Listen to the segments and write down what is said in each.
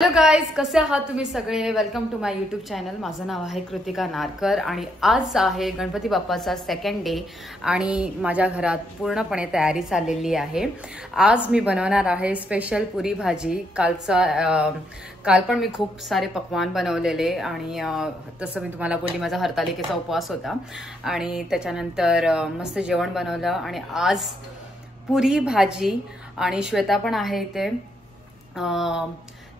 Hello guys, कसे आहात तुम्ही सगळे? Welcome to my YouTube channel. माझं नाव आहे कृतिका नारकर आणि आज आहे गणपती बाप्पाचा सेकंड डे आणि माझ्या घरात पूर्णपणे तयारी चाललेली आहे. आज मी बनवणार आहे स्पेशल पुरी भाजी. काल पण मी खूप सारे पक्वान बनवलेले आणि तसं मी तुम्हाला बोलली माझा हरतालिकेचा उपवास होता आणि त्याच्यानंतर मस्त जेवण बनवलं आणि आज पुरी भाजी आणि श्वेता पण आहे इथे.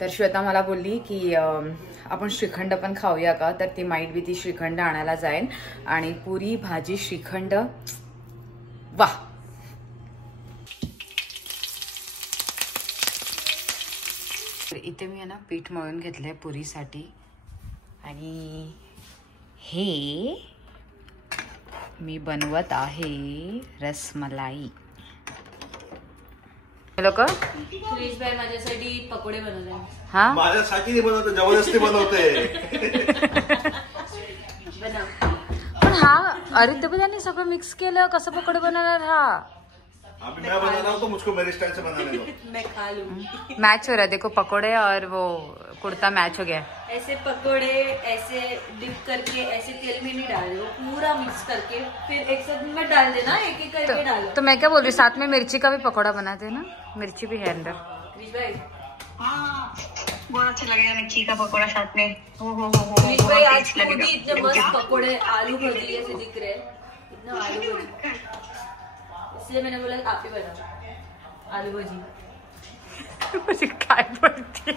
तर श्वेता मला बोलली की आपण श्रीखंड पण खाऊया का, तर ती माईट बी ती श्रीखंड आणायला जाईल आणि पुरी भाजी श्रीखंड वा. इथे मी ना पीठ मळून घेतलंय पुरीसाठी आणि हे मी बनवत आहे रसमलाई. लोक सुरेश भाई माझ्यासाठी पकोडे बनवले. हा, माझ्यासाठी नाही बनवते, जबरदस्ती बनवते. पण हा अरे त्याने सगळं मिक्स केलं, कसं पकोडे बनवणार? हा अभी मैं बना रहा हूँ तो मुझको मेरे स्टाइल से बनाने दो. मैं खा लूंगी. मैच हो रहा है, देखो पकोड़े और वो कुर्ता मैच हो गया. ऐसे पकोड़े ऐसे डिप करके ऐसे तेल में नहीं डाल दो, पूरा मिक्स करके फिर एक साथ में डाल देना, एक एक करके डालो. तो मैं क्या बोल रही हूँ, साथ में मिर्ची का भी पकोड़ा बनाते ना, मिर्ची भी है अंदर. सुरेश भाई, हाँ बहुत अच्छा लगेगा मिर्ची का पकौड़ा साथ में. हो सुरेश भाई आज खुद ही इतने मस्त पकोड़े आलू भजी ऐसे दिख रहे हैं, इतना आलू भजी, इसलिए मैंने बोला आप ही बनाओ आलू भजी. काय बोलते.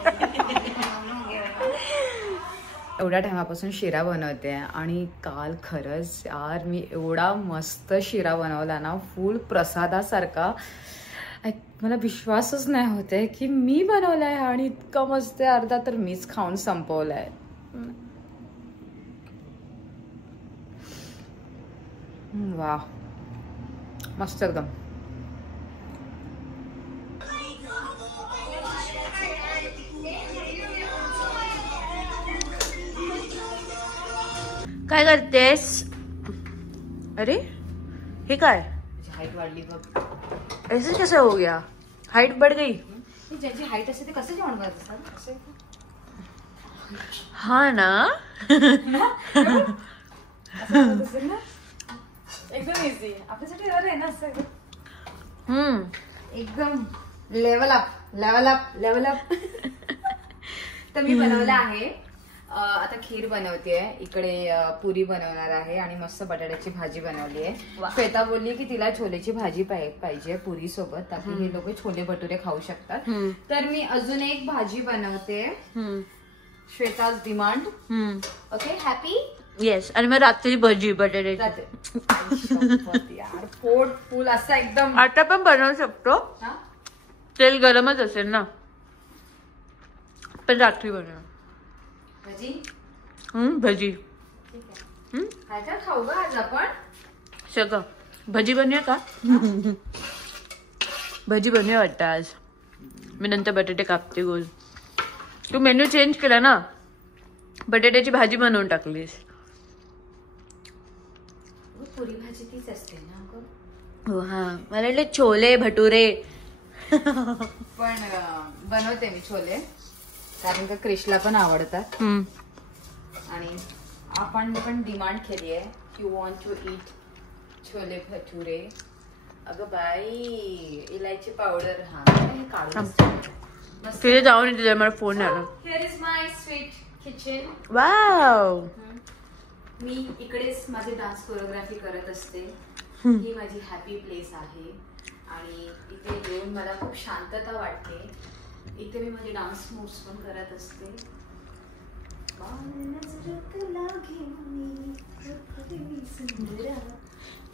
एवढ्या टायमापासून शिरा बनवते आणि काल खरंच यार मी एवढा मस्त शिरा बनवला ना, फुल प्रसादासारखा. मला विश्वासच नाही होते की मी बनवलाय आणि इतका मस्त. अर्धा तर मीच खाऊन संपवलाय. वा, मस्त एकदम. काय करतेस? अरे हे काय? हाईट वाढली बघ. ऐसे कैसे हो गया? हाइट बढ़ गई. ज्याची हाईट असते ते कसं जेवण करत असतात? हाँ ना. एकदम इझी आपल्यासाठी आहे ना असं. एकदम level up level up level up. तर मी बनवलं आहे. आता खीर बनवतेय, इकडे पुरी बनवणार आहे आणि मस्त बटाट्याची भाजी बनवली आहे. श्वेता बोलली की तिला छोलेची भाजी पाहिजे पुरी सोबत, ताकी हे लोक छोले भटुरे खाऊ शकतात. तर मी अजून एक भाजी बनवते. Shweta's demand. Okay, happy. Yes. आणि मग रात्री भजी बटाट्याची. यार पोट फुल असं एकदम. आता पण बनवू शकतो, तेल गरमच असेल ना, पण रात्री बनव भाजी. भजी काय काय खाऊ ग आज आपण? सगळं भजी बनवूया का? भजी बनवूया वाटतं आज. मी नंतर बटाटे कापते गोल. तू मेन्यू चेंज केला ना, बटाट्याची भाजी बनवून टाकलीस. पुरी भाजी तीच असते ना. हो हा, मला वाटलं छोले भटुरे. पण बनवते मी छोले, कारण का क्रिशला पण आवडतात आणि आपण पण डिमांड केली आहे, you want to eat chole bhature. अगं बाई, इलायची पावडर. हा तिथे जाऊन येते, मला फोन आला. Here is my sweet kitchen. Wow. मी इकडेच माझे डान्स कोरिओग्राफी करत असते. ही माझी हॅपी प्लेस आहे आणि इथे येऊन मला खूप शांतता वाटते. इथे मी माझे डान्स मूव्स पण करत असते.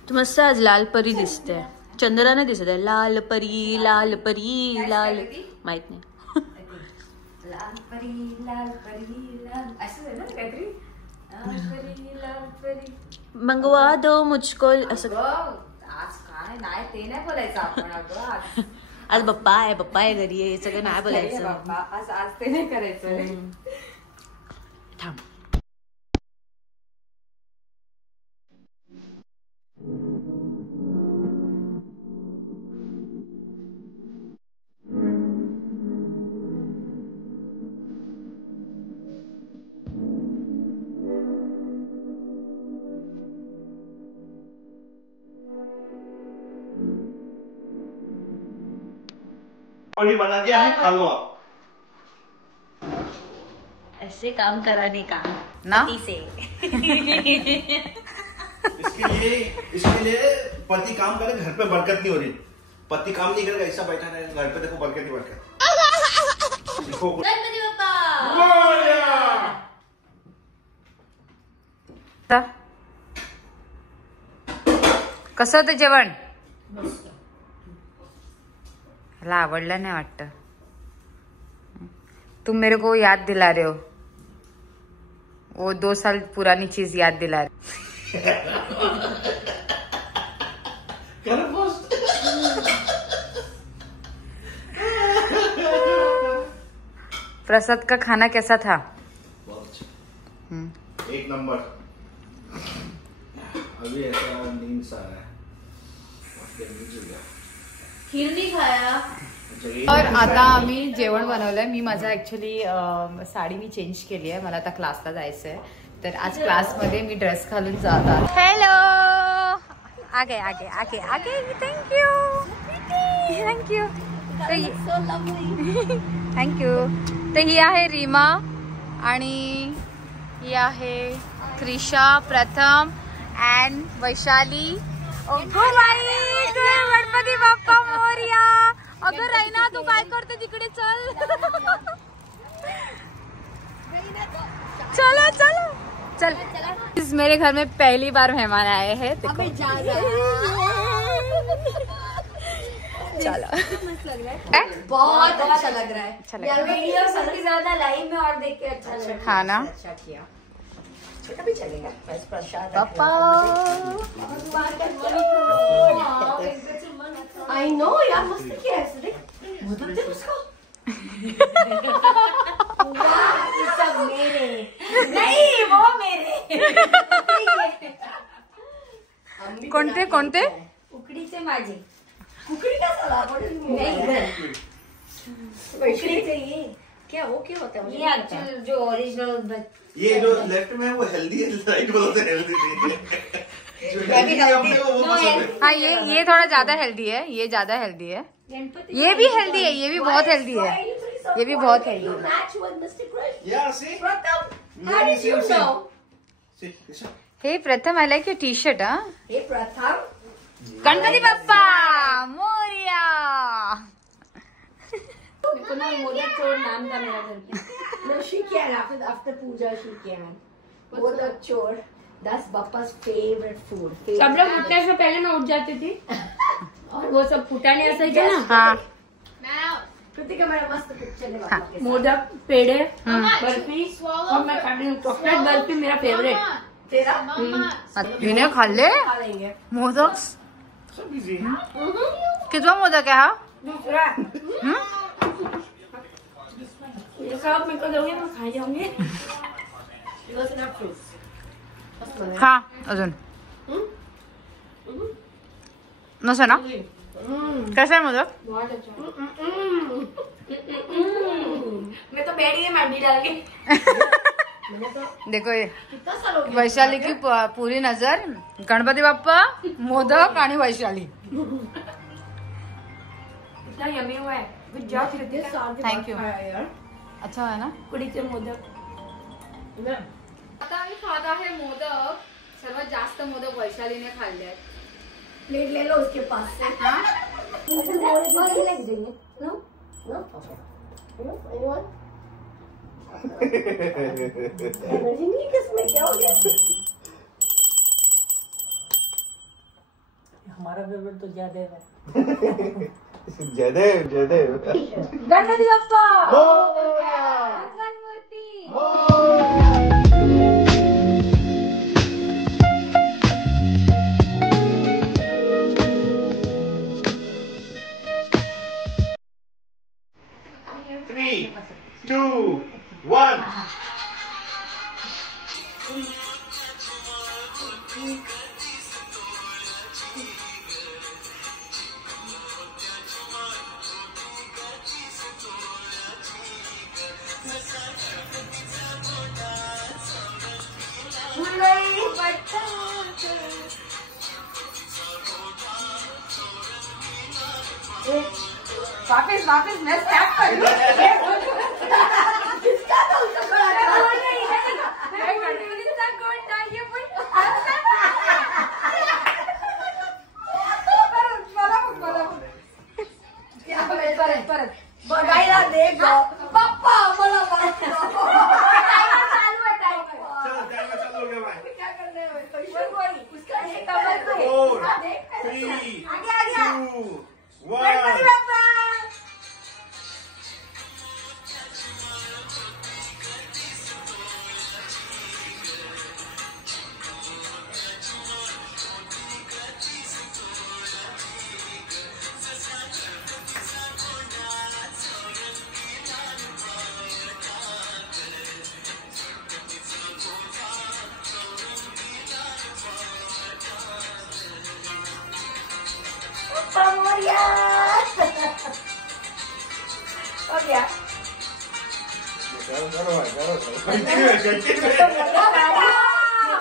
तू मस्त आज लाल परी दिसते. चंद्रा नाही दिसत आहे. लाल परी लाल परी लाल. माहित नाही. लाल परी लाल परी लाल असं आहे ना काहीतरी. लाल परी लाल परी मंगवा दो मुझको असं. आज काय नाही ते नाही बोलायचं आपण. अगं आज पप्पा आहे घरी आहे, सगळं नाही बोलायचं. आज ते नाही करायचं. थांब. पड़ी बना दिया है, खा लो आप। ऐसे काम कराने का ना से इसके लिए पति काम करे, घर पे बरकत नहीं हो रही। पति काम नहीं करेगा, ऐसा बैठा रहेगा घर पे, देखो बरकत ही बरकत। गणपती बाप्पा कसं होतं जेवण? मला आवडलं नाही वाटतं. तुम मेरे को याद दिला रहे हो, वो 2 साल पुरानी चीज याद दिला रहे. प्रसाद का खाना कैसा था? बहुत अच्छा, एक नंबर. अभी ऐसा नींद सा है, खीर नहीं खाया. तर आता आम्ही जेवण बनवलंय. मी माझा ऍक्च्युली साडी मी चेंज केली आहे, मला आता क्लासला जायचं आहे. तर आज क्लासमध्ये मी ड्रेस घालून जात आहे. हॅलो, आगे आगे आगे आगे. Thank you thank you thank you. तर ही आहे रीमा आणि ही आहे क्रिशा, प्रथम अँड वैशाली. गणपती बाप्पा मोरया. अगं रैना, तू काय करते तिकडे? चल चलो चलो चल. मेरे घर में पहली बार मेहमान आए हैं. चलो बहुत अच्छा लग रहा है. वीडियो सबसे ज्यादा लाइव में और देख के अच्छा लग रहा है. हाँ ना छोटा भी चलेगा. पापा. आई नो यार, मस्त किया है इसने. मोदक दे उसको. सब मेरे नहीं, वो मेरे. कोणते कोणते? उकडीचे माझे. उकड़ी का सलाद नहीं, उकड़ीचे ये क्या, वो क्या होता है? ये एक्चुअल जो ओरिजिनल, ये जो लेफ्ट में है वो हेल्दी है, राइट बोलते हैं हेल्दी नहीं है. जो हेल्दी है अपने को वो पसंद है. हाँ, ये थोड़ा ज्यादा हेल्दी है. ये ज्यादा हेल्दी है. ये भी हेल्दी है, ये भी बहुत हेल्दी है. ये भी बहुत हेल्दी है. Yeah, see? How did you know? See, Isha? हे प्रथम, I like your T shirt. हा, हे प्रथम. गणपती बाप्पा मोरया. मोदक चोर नाम था मेरा घर पे. No, she can after puja she can. Modak चोर. That's Bappa's favorite food. सब लोग उठने से पहले मैं उठ जाती थी और वो सब फुटाने ऐसा ही था ना. हाँ, कृतिका मेरा मस्त पिक्चर है. मोदक, पेड़े, बर्फी और मैं खाती हूँ चॉकलेट बर्फी, मेरा फेवरेट. तेरा विनय खाल्ले खा लेंगे. मोदक. सब easy. कितवा मोदक आहे हा? दूसरा ये सब मेरे को दोगे मैं खा जाऊंगी. खा अजून. नसं ना? कसा आहे मोदक? बहुत अच्छा. मैं तो बैठ गई मैगी डाल के. देखो ये वैशाली की पूरी नजर. गणपती बाप्पा, मोदक आणि वैशाली. इतना यम्मी हुआ है. Good job Kritika. Thank you. अच्छा आहे ना? उकडीचे मोदक. आता आम्ही खात आहे मोदक. सर्वात जास्त मोदक वैशालीने खाल्ले आहेत. प्लेट ले लो उसके पास से. किसमें क्या हो गया? हमारा फेवरेट तो जयदेव है. जयदेव जयदेव. गणपति बाप्पा. Three, 2, 1. वापिस वापिस मैं स्टार्ट कर दूं। किसका तो गणपतीचा गोड नाहीये पण परत बघायला दे पप्पा मला चलो टाइमर चालू हो गया भाई। क्या करना है वही उसका ये कमर पे 4 3 2 1 हो गया करो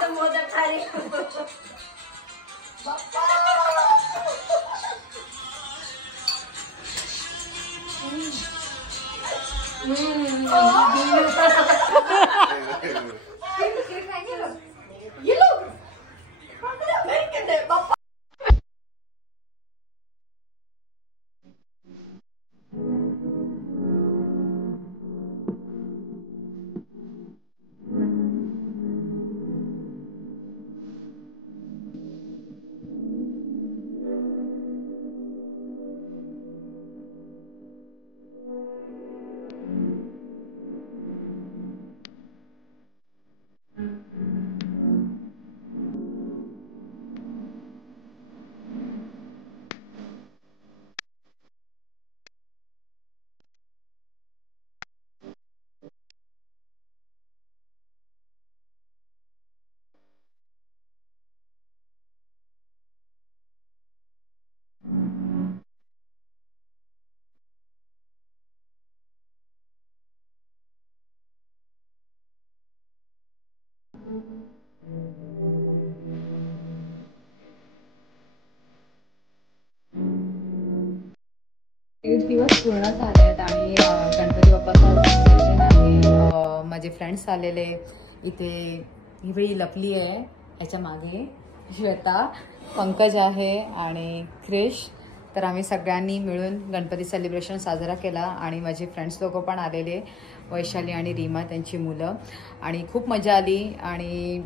तो बहुत अच्छा रे ये लोग एक दिवस पूर्ण झाले आहेत आणि गणपती बाप्पाचं विसर्जन आहे. माझे फ्रेंड्स आलेले इथे. ही बाई लपली आहे याच्या मागे. श्वेता, पंकज आहे आणि क्रिश. तर आम्ही सगळ्यांनी मिळून गणपती सेलिब्रेशन साजरा केला आणि माझे फ्रेंड्स लोक पण आलेले, वैशाली आणि रीमा त्यांची मुलं, आणि खूप मजा आली. आणि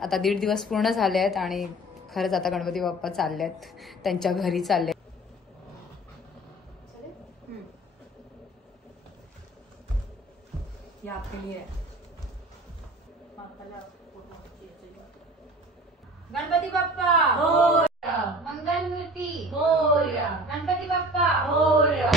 आता 1.5 दिवस पूर्ण झाले आहेत आणि खरंच आता गणपती बाप्पा चालले आहेत त्यांच्या घरी चालले. ये आपके लिए है. गणपती बाप्पा मोरया. मंगलमूर्ती मोरया. गणपती बाप्पा मोरया.